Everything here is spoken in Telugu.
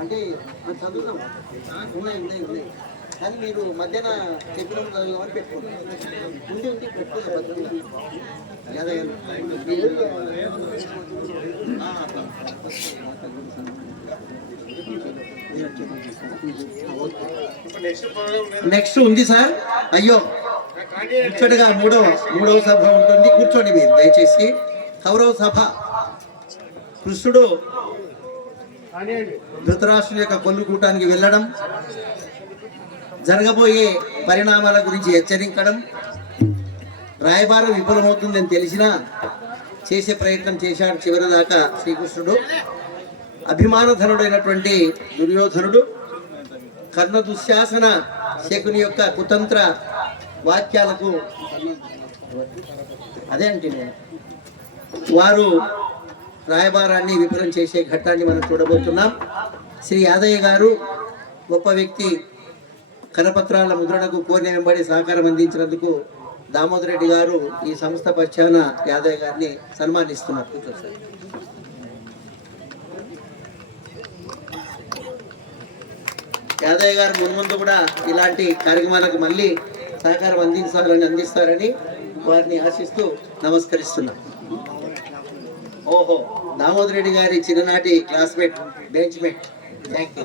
అంటే చదువుతాం ఉన్నాయి ఉన్నాయి ఉన్నాయి కానీ మీరు మధ్యాహ్న చెప్పినప్పుడు చదువుదామని పెట్టుకున్నాం ఉండి ఉండి పెట్టుకున్నాం నెక్స్ట్ ఉంది సార్ అయ్యో. ముచ్చటగా మూడవ మూడవ సభ ఉంటుంది. కూర్చోండి మీరు దయచేసి. కౌరవ సభ. కృష్ణుడు ధృతరాష్ట్రుని యొక్క కొల్లుకూటానికి వెళ్ళడం జరగబోయే పరిణామాల గురించి హెచ్చరించడం రాయబారం విఫలమవుతుందని తెలిసినా చేసే ప్రయత్నం చేశాడు చివరి దాకా శ్రీకృష్ణుడు. అభిమానధనుడైనటువంటి దుర్యోధనుడు కర్ణ దుశ్శాసన శకుని యొక్క కుతంత్ర వాక్యాలకు అదే అంటే నేను వారు రాయబారాన్ని విఫలం చేసే ఘట్టాన్ని మనం చూడబోతున్నాం. శ్రీ యాదయ్య గారు గొప్ప వ్యక్తి కరపత్రాల ముద్రణకు కోరిన వెంబడి సహకారం అందించినందుకు దామోదర్ రెడ్డి గారు ఈ సంస్థ పక్షాన యాదయ్య గారిని సన్మానిస్తున్నారు. యాదయ్య గారు మున్ముందు కూడా ఇలాంటి కార్యక్రమాలకు మళ్ళీ సహకారం అందించాలని అందిస్తారని వారిని ఆశిస్తూ నమస్కరిస్తున్నాం. ఓహో దామోదర్ రెడ్డి గారి చిన్ననాటి classmate bench mate thank you